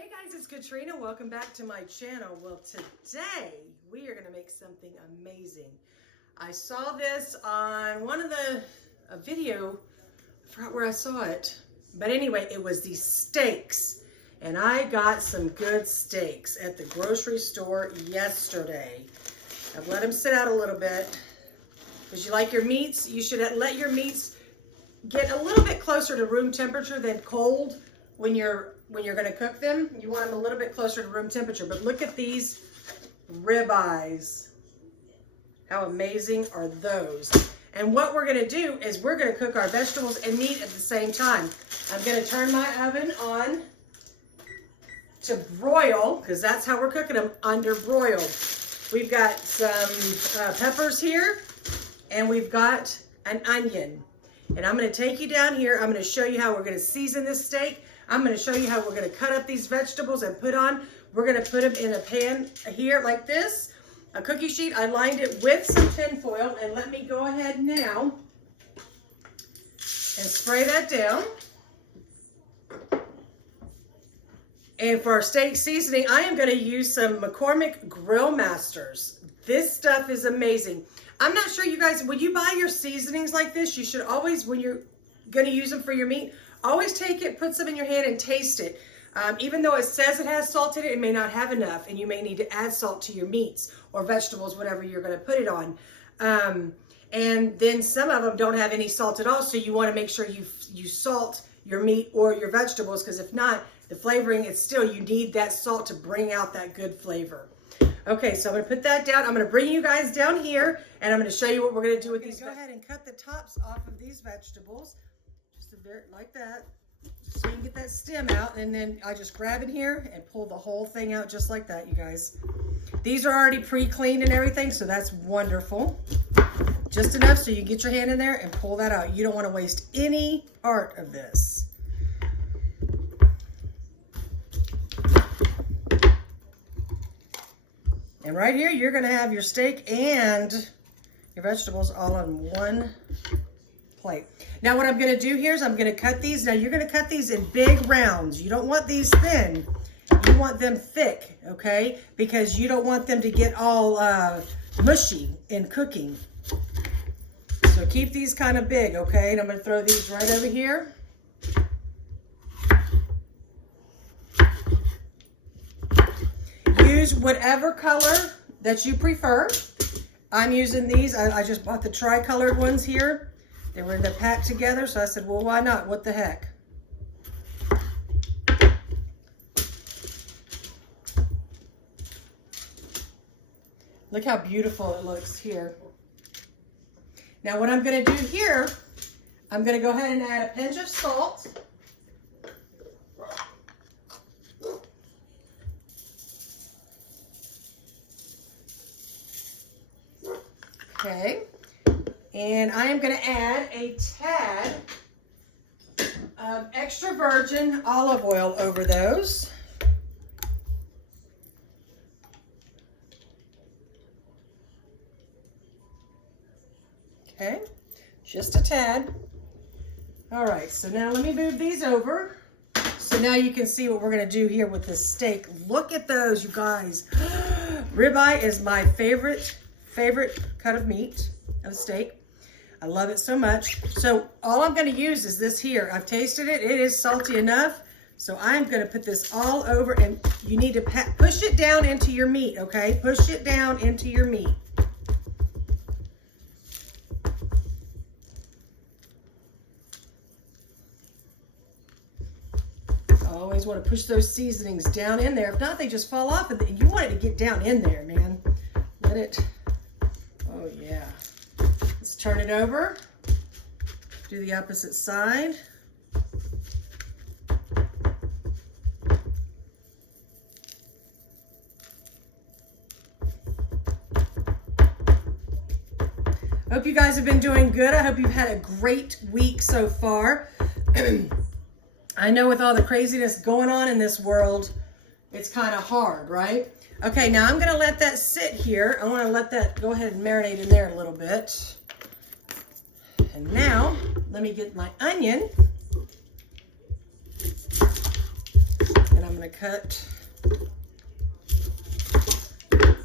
Hey guys, it's Katrina. Welcome back to my channel. Well, today we are going to make something amazing. I saw this on one of a video. I forgot where I saw it. But anyway, it was these steaks. And I got some good steaks at the grocery store yesterday. I've let them sit out a little bit. Because you like your meats, you should let your meats get a little bit closer to room temperature than cold when you're going to cook them. You want them a little bit closer to room temperature. But look at these ribeyes. How amazing are those? And what we're going to do is we're going to cook our vegetables and meat at the same time. I'm going to turn my oven on to broil, because that's how we're cooking them, under broiled. We've got some peppers here, and we've got an onion. And I'm going to take you down here. I'm going to show you how we're going to season this steak. I'm going to show you how we're going to cut up these vegetables and put on. We're going to put them in a pan here like this, a cookie sheet. I lined it with some tin foil, and let me go ahead now and spray that down. And for our steak seasoning, I am going to use some McCormick Grill Masters. This stuff is amazing. I'm not sure you guys, when you buy your seasonings like this, you should always, when you're going to use them for your meat, always take it, put some in your hand and taste it. Even though it says it has salt in it, it may not have enough, and you may need to add salt to your meats or vegetables, whatever you're going to put it on. And then some of them don't have any salt at all, so you want to make sure you salt your meat or your vegetables, because if not, the flavoring, it's still, you need that salt to bring out that good flavor. Okay, so I'm going to put that down. I'm going to bring you guys down here, and I'm going to show you what we're going to do with these. Go ahead and cut the tops off of these vegetables. Just like that, just so you can get that stem out, and then I just grab it here and pull the whole thing out just like that, you guys. These are already pre-cleaned and everything, so that's wonderful. Just enough so you can get your hand in there and pull that out. You don't want to waste any part of this. And right here, you're going to have your steak and your vegetables all on one plate. Now what I'm going to do here is I'm going to cut these. Now you're going to cut these in big rounds. You don't want these thin. You want them thick, okay? Because you don't want them to get all mushy in cooking. So keep these kind of big, okay? And I'm going to throw these right over here. Use whatever color that you prefer. I'm using these. I just bought the tri-colored ones here. They were in the pack together, so I said, well, why not? What the heck? Look how beautiful it looks here. Now what I'm going to do here, I'm going to go ahead and add a pinch of salt. Okay, and I am going to add a tad of extra virgin olive oil over those. Okay, just a tad. All right, so now let me move these over. So now you can see what we're going to do here with this steak. Look at those, you guys. Ribeye is my favorite cut of meat, of steak. I love it so much. So all I'm going to use is this here. I've tasted it. It is salty enough. So I'm going to put this all over, and you need to push it down into your meat, okay? Push it down into your meat. I always want to push those seasonings down in there. If not, they just fall off, and you want it to get down in there, man. Let it... Oh yeah. Let's turn it over. Do the opposite side. Hope you guys have been doing good. I hope you've had a great week so far. I know with all the craziness going on in this world, it's kind of hard, right? Okay, now I'm going to let that sit here. I want to let that go ahead and marinate in there a little bit. And now, let me get my onion. And I'm going to cut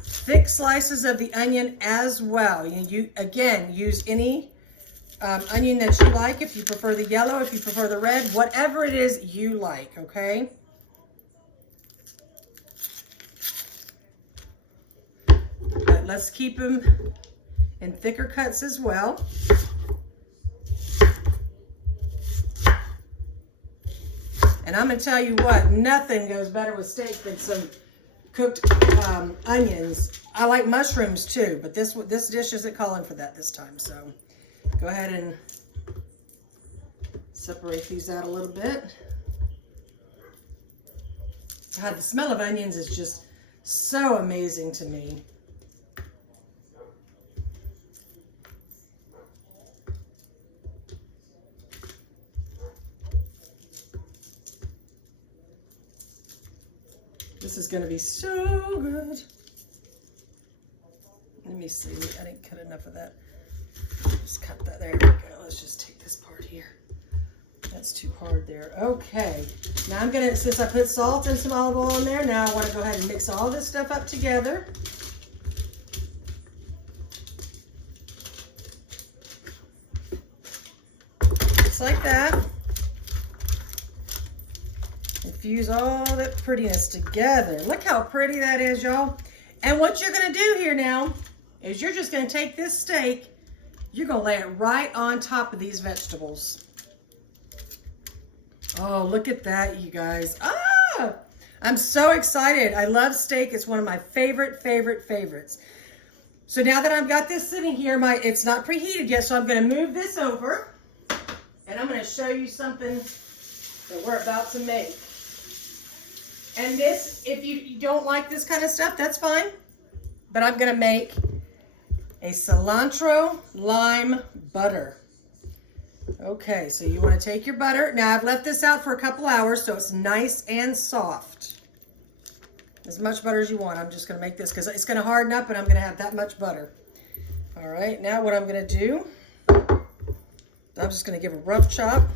thick slices of the onion as well. You again, use any onion that you like. If you prefer the yellow, if you prefer the red, whatever it is you like, okay? But let's keep them in thicker cuts as well. And I'm going to tell you what, nothing goes better with steak than some cooked onions. I like mushrooms too, but this dish isn't calling for that this time. So go ahead and separate these out a little bit. God, the smell of onions is just so amazing to me. This is going to be so good. Let me see. I didn't cut enough of that. Just cut that. There we go. Let's just take this part here. That's too hard there. Okay. Now I'm going to, since I put salt and some olive oil in there, now I want to go ahead and mix all this stuff up together. Just like that. Infuse all that prettiness together. Look how pretty that is, y'all. And what you're going to do here now is you're just going to take this steak, you're going to lay it right on top of these vegetables. Oh, look at that, you guys. Ah! I'm so excited. I love steak. It's one of my favorites. So now that I've got this sitting here, it's not preheated yet, so I'm going to move this over. And I'm going to show you something that we're about to make. And this, if you don't like this kind of stuff, that's fine. But I'm going to make a cilantro lime butter. Okay, so you want to take your butter. Now, I've left this out for a couple hours, so it's nice and soft. As much butter as you want. I'm just going to make this because it's going to harden up and I'm going to have that much butter. All right, now what I'm going to do, I'm just going to give a rough chop.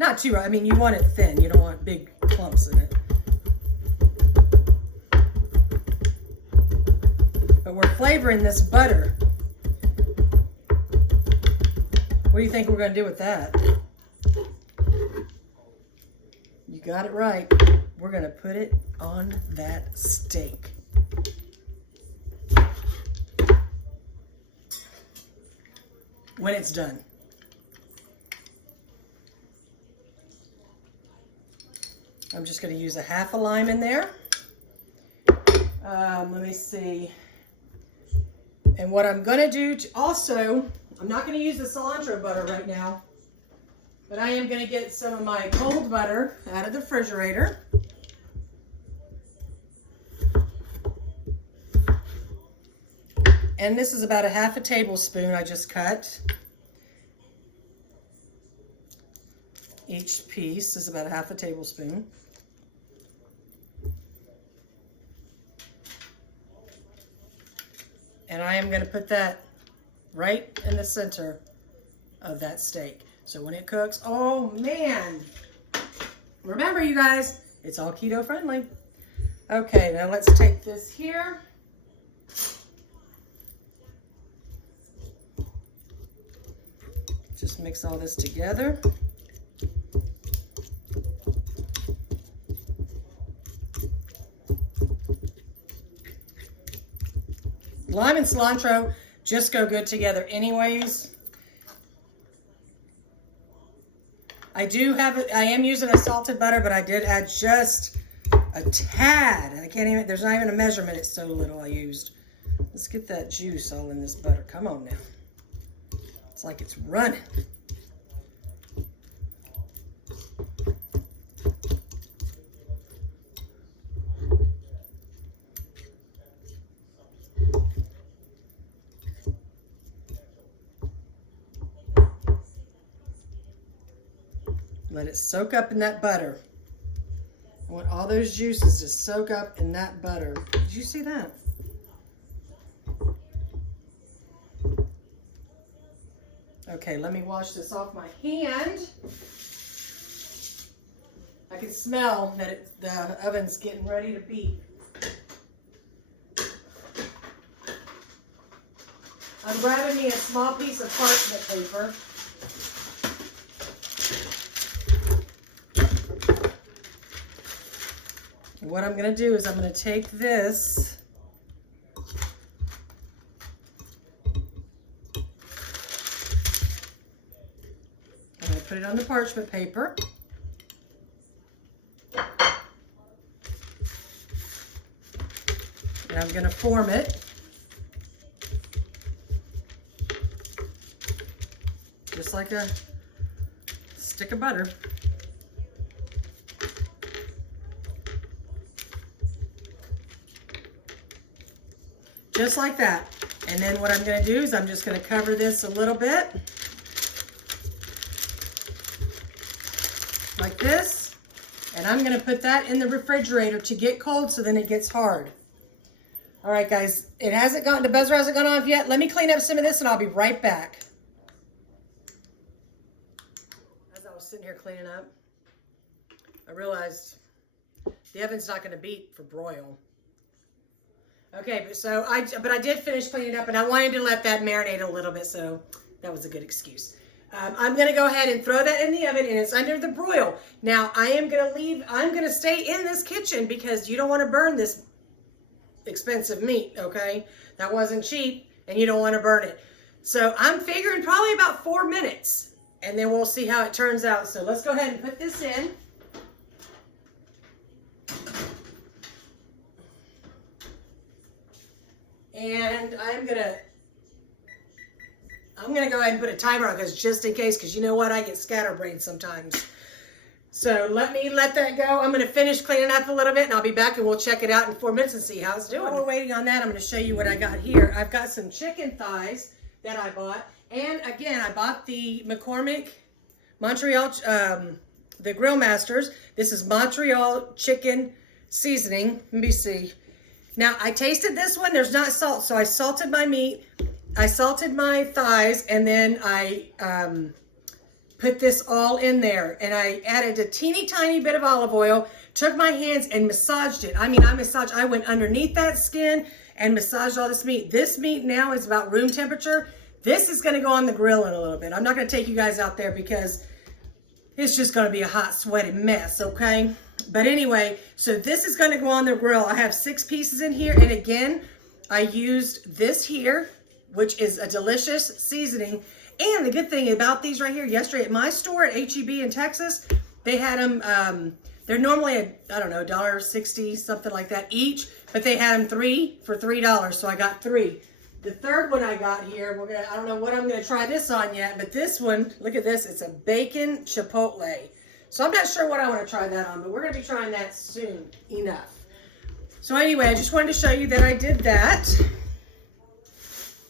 Not too rough. I mean, you want it thin. You don't want big clumps in it. But we're flavoring this butter. What do you think we're going to do with that? You got it right. We're going to put it on that steak. When it's done. I'm just going to use a half a lime in there. Let me see. And what I'm going to do also, I'm not going to use the cilantro butter right now, but I am going to get some of my cold butter out of the refrigerator. And this is about a half a tablespoon I just cut. Each piece is about a half a tablespoon. And I am going to put that right in the center of that steak. So when it cooks, oh man. Remember you guys, it's all keto friendly. Okay, now let's take this here. Just mix all this together. Lime and cilantro just go good together anyways. I am using a salted butter, but I did add just a tad. I can't even, there's not even a measurement, it's so little I used. Let's get that juice all in this butter. Come on now. It's like it's running. Let it soak up in that butter. I want all those juices to soak up in that butter. Did you see that? Okay, let me wash this off my hand. I can smell that the oven's getting ready to beat. I'm grabbing me a small piece of parchment paper. And what I'm going to do is I'm going to take this and I put it on the parchment paper. And I'm going to form it just like a stick of butter. Just like that. And then what I'm going to do is I'm just going to cover this a little bit. Like this. And I'm going to put that in the refrigerator to get cold so then it gets hard. All right, guys. It hasn't gone, the buzzer hasn't gone off yet. Let me clean up some of this and I'll be right back. As I was sitting here cleaning up, I realized the oven's not going to beat for broil. Okay, but I did finish cleaning up, and I wanted to let that marinate a little bit, so that was a good excuse. I'm going to go ahead and throw that in the oven, and it's under the broil. Now, I'm going to stay in this kitchen because you don't want to burn this expensive meat, okay? That wasn't cheap, and you don't want to burn it. So I'm figuring probably about 4 minutes, and then we'll see how it turns out. So let's go ahead and put this in. And I'm gonna go ahead and put a timer on because just in case, because you know what, I get scatterbrained sometimes. So let me let that go. I'm gonna finish cleaning up a little bit and I'll be back and we'll check it out in 4 minutes and see how it's doing. While we're waiting on that, I'm gonna show you what I got here. I've got some chicken thighs that I bought. And again, I bought the McCormick Montreal, the Grill Masters. This is Montreal chicken seasoning. Let me see. Now, I tasted this one. There's not salt, so I salted my meat. I salted my thighs, and then I put this all in there. And I added a teeny tiny bit of olive oil, took my hands and massaged it. I mean, I went underneath that skin and massaged all this meat. This meat now is about room temperature. This is going to go on the grill in a little bit. I'm not going to take you guys out there because it's just going to be a hot, sweaty mess, okay? But anyway, so this is going to go on the grill. I have 6 pieces in here. And again, I used this here, which is a delicious seasoning. And the good thing about these right here, yesterday at my store at H-E-B in Texas, they had them, they're normally, I don't know, $1.60, something like that each. But they had them 3 for $3, so I got 3. The third one I got here, I don't know what I'm going to try this on yet, but this one, look at this, it's a bacon chipotle. So I'm not sure what I want to try that on, but we're going to be trying that soon enough. So anyway, I just wanted to show you that I did that.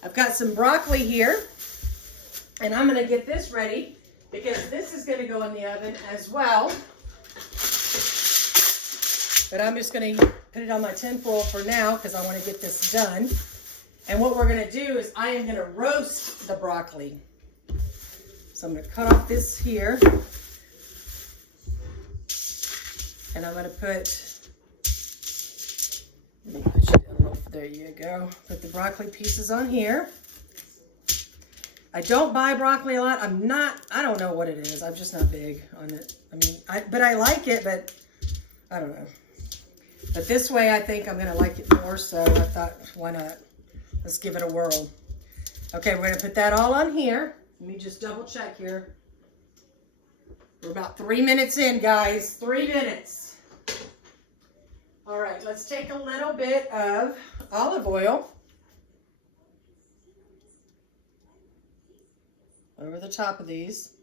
I've got some broccoli here, and I'm going to get this ready because this is going to go in the oven as well. But I'm just going to put it on my tin foil for now because I want to get this done. And what we're going to do is I am going to roast the broccoli. So I'm going to cut off this here. And I'm going to put, there you go. Put the broccoli pieces on here. I don't buy broccoli a lot. I don't know what it is. I'm just not big on it. I mean, but I like it, but I don't know. But this way I think I'm going to like it more, so I thought, why not? Let's give it a whirl. Okay, we're going to put that all on here. Let me just double check here. We're about 3 minutes in, guys. 3 minutes. All right, let's take a little bit of olive oil over the top of these.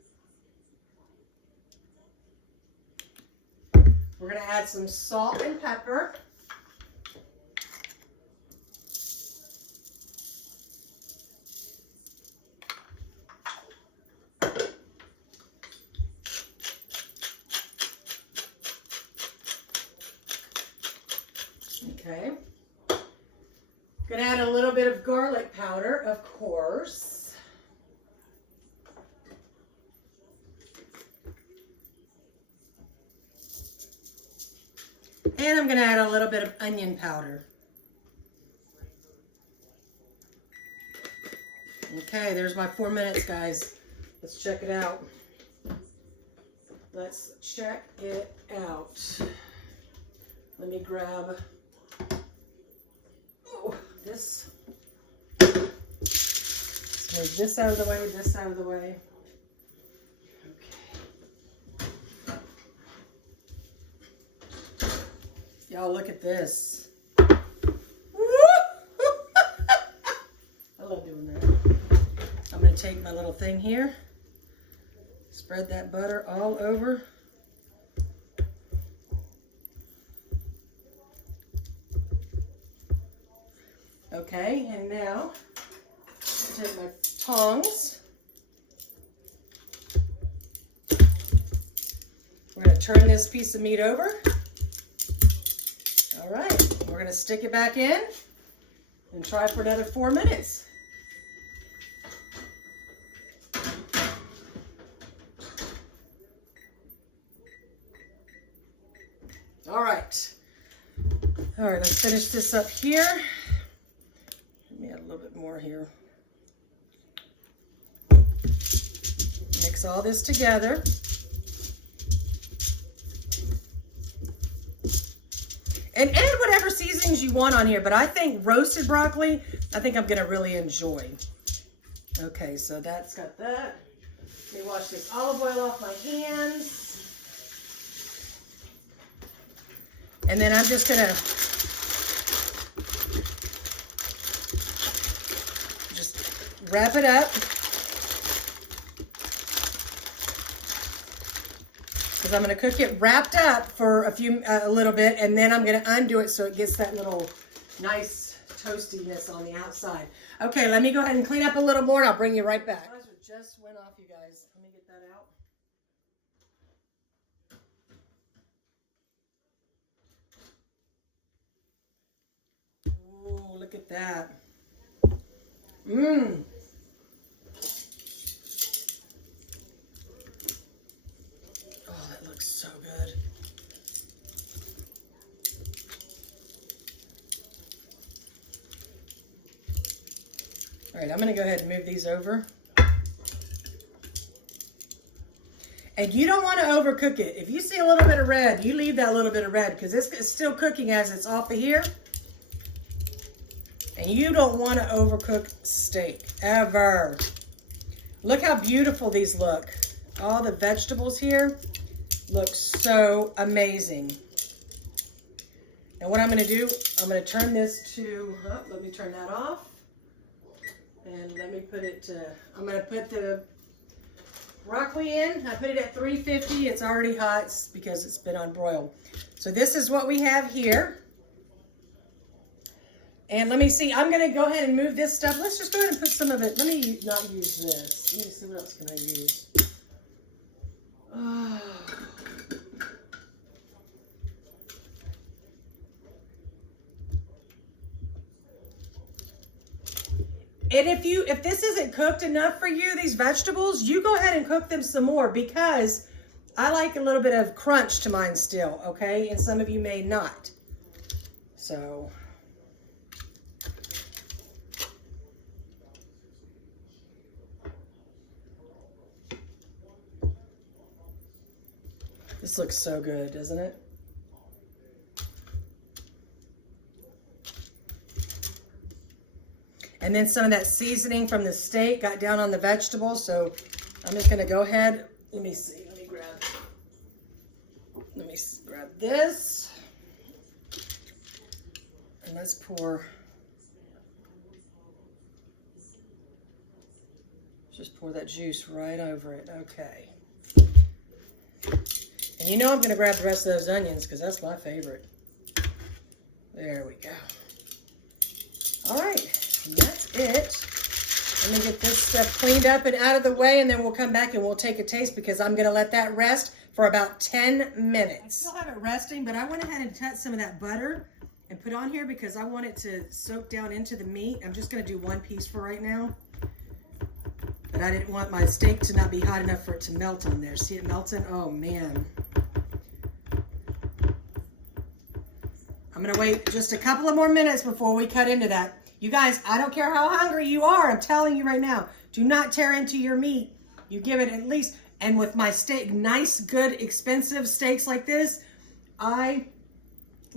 We're going to add some salt and pepper. Okay. Gonna add a little bit of garlic powder, of course. And I'm going to add a little bit of onion powder. Okay, there's my 4 minutes, guys. Let's check it out. Let's check it out. Let me grab this. Let's move this out of the way, this out of the way. Okay. Y'all look at this. I love doing that. I'm going to take my little thing here. Spread that butter all over. Okay, and now take my tongs. We're going to turn this piece of meat over. All right, we're going to stick it back in and try for another 4 minutes. All right, let's finish this up here. Let me add a little bit more here. Mix all this together. And add whatever seasonings you want on here, but I think roasted broccoli, I think I'm gonna really enjoy. Okay, so that's got that. Let me wash this olive oil off my hands. And then I'm just gonna just wrap it up. Because I'm gonna cook it wrapped up for a little bit, and then I'm gonna undo it so it gets that little nice toastiness on the outside. Okay, let me go ahead and clean up a little more and I'll bring you right back. Just went off, you guys. Let me get that out. Ooh, look at that. Mmm. Oh, that looks so good. All right, I'm going to go ahead and move these over. And you don't want to overcook it. If you see a little bit of red, you leave that little bit of red because it's still cooking as it's off of here. And you don't want to overcook steak, ever. Look how beautiful these look. All the vegetables here look so amazing. And what I'm going to do, I'm going to turn this to, let me turn that off. And let me put it to, I'm going to put the broccoli in. I put it at 350. It's already hot because it's been on broil. So this is what we have here. And let me see, I'm going to go ahead and move this stuff. Let's just go ahead and put some of it. Let me not use this. Let me see, what else can I use? Oh. And if this isn't cooked enough for you, these vegetables, you go ahead and cook them some more because I like a little bit of crunch to mine still, okay? And some of you may not. So... this looks so good, doesn't it? And then some of that seasoning from the steak got down on the vegetables, so I'm just gonna go ahead. Let me see, let me grab this. And let's just pour that juice right over it, okay. And you know I'm going to grab the rest of those onions because that's my favorite. There we go. All right, and that's it. Let me get this stuff cleaned up and out of the way, and then we'll come back and we'll take a taste because I'm going to let that rest for about 10 minutes. I still have it resting, but I went ahead and cut some of that butter and put on here because I want it to soak down into the meat. I'm just going to do one piece for right now. But I didn't want my steak to not be hot enough for it to melt on there. See it melting? Oh, man. I'm going to wait just a couple of more minutes before we cut into that. You guys, I don't care how hungry you are. I'm telling you right now, do not tear into your meat. You give it at least, and with my steak, nice, good, expensive steaks like this, I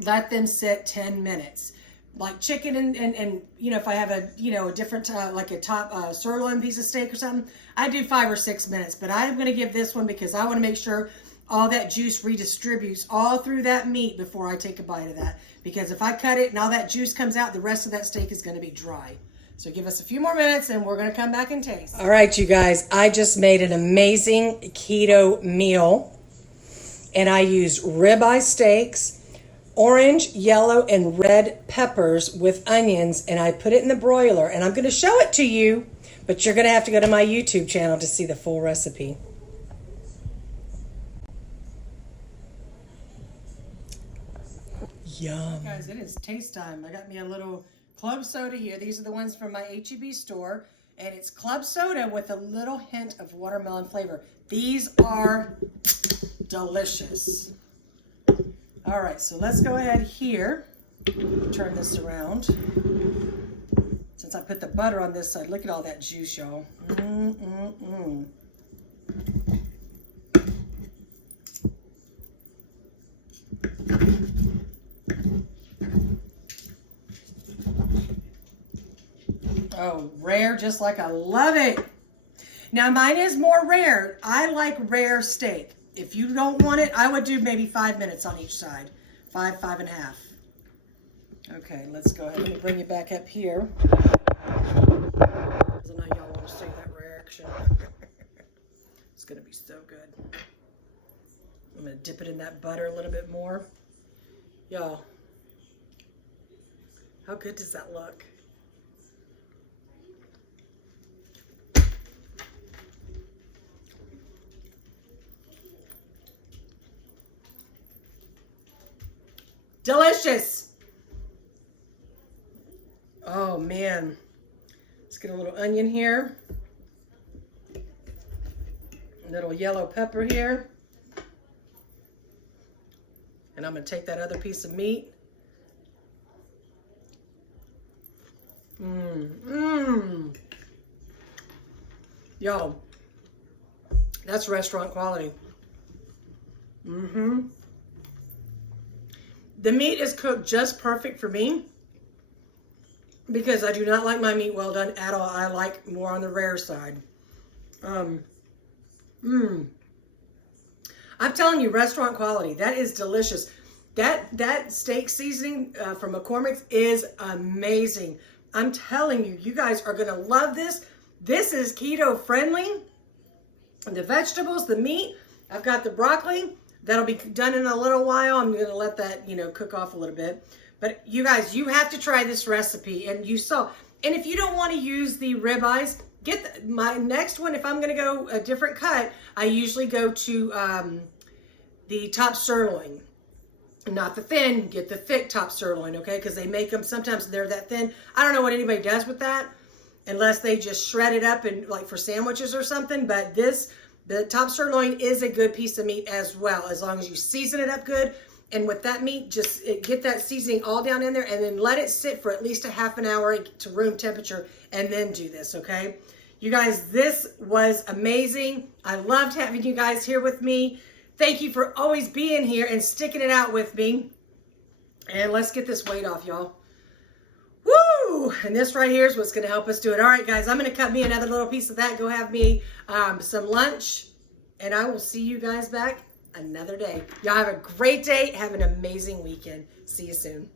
let them sit 10 minutes. Like chicken and you know, if I have a, you know, a different, like a top sirloin piece of steak or something, I do 5 or 6 minutes. But I'm going to give this one because I want to make sure all that juice redistributes all through that meat before I take a bite of that. Because if I cut it and all that juice comes out, the rest of that steak is going to be dry. So give us a few more minutes and we're going to come back and taste. All right, you guys, I just made an amazing keto meal. And I used ribeye steaks, orange, yellow, and red peppers with onions. And I put it in the broiler. And I'm going to show it to you, but you're going to have to go to my YouTube channel to see the full recipe. Yum. Guys, it is taste time. I got me a little club soda here. These are the ones from my H-E-B store. And it's club soda with a little hint of watermelon flavor. These are delicious. All right, so let's go ahead here. Turn this around. Since I put the butter on this side, look at all that juice, y'all. Oh, rare, just like I love it. Now, mine is more rare. I like rare steak. If you don't want it, I would do maybe 5 minutes on each side. 5 and a half. Okay, let's go ahead. Let me bring you back up here. I know y'all want to see that reaction. It's going to be so good. I'm going to dip it in that butter a little bit more. Y'all, how good does that look? Delicious. Oh man. Let's get a little onion here. A little yellow pepper here. And I'm going to take that other piece of meat. Y'all, that's restaurant quality. The meat is cooked just perfect for me because I do not like my meat well done at all. I like more on the rare side. I'm telling you, restaurant quality. That is delicious. That steak seasoning from McCormick's is amazing. I'm telling you, you guys are going to love this. This is keto friendly. The vegetables, the meat. I've got the broccoli. That'll be done in a little while. I'm going to let that, you know, cook off a little bit. But you guys, you have to try this recipe. And you saw. And if you don't want to use the ribeyes, get my next one. If I'm going to go a different cut, I usually go to the top sirloin. Not the thin, get the thick top sirloin, okay? Because they make them, sometimes they're that thin. I don't know what anybody does with that, unless they just shred it up and like for sandwiches or something. But the top sirloin is a good piece of meat as well, as long as you season it up good. And with that meat, just get that seasoning all down in there and then let it sit for at least a half an hour to room temperature and then do this, okay? You guys, this was amazing. I loved having you guys here with me. Thank you for always being here and sticking it out with me. And let's get this weight off, y'all. Woo! And this right here is what's going to help us do it. All right, guys, I'm going to cut me another little piece of that. Go have me some lunch. And I will see you guys back another day. Y'all have a great day. Have an amazing weekend. See you soon.